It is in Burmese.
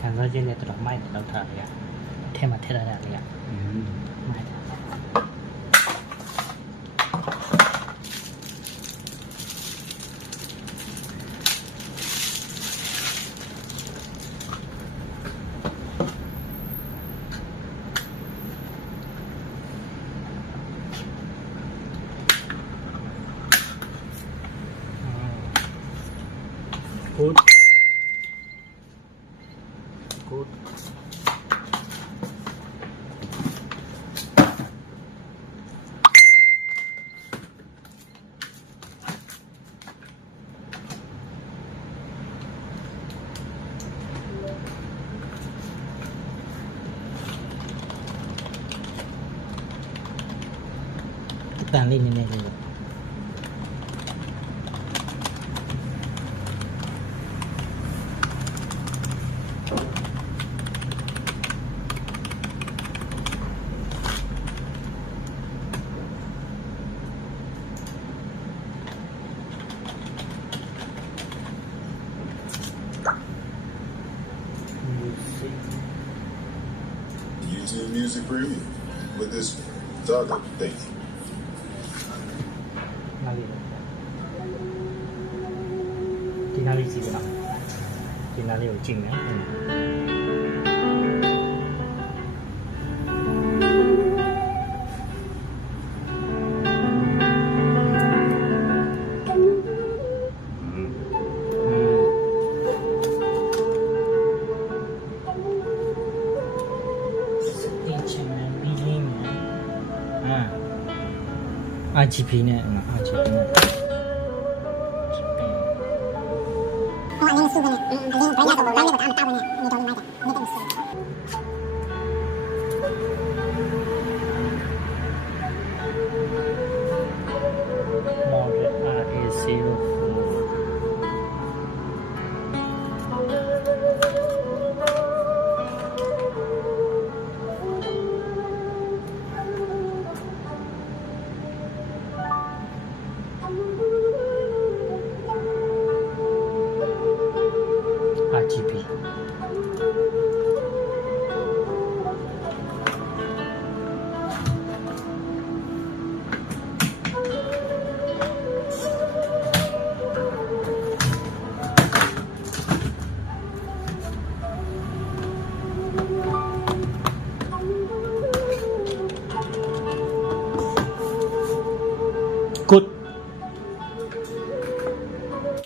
ခံစားချက်နဲ့တော့မိုက်တယ်လောက်ထားလိုက်ရထဲမှာထည့်ထားတာလေးရမိုက်တယ်good good တန်လေးနည်းနည်းလေးYouTube music review with this other thing. နားလေးဒီနားလေးကြည့်ပါဒီနားလေးကိုကြည့်မယ်RGB နဲ့ RGB နဲ့哦，你是不是？你不要走，我让你把他们打过来，你找你买的。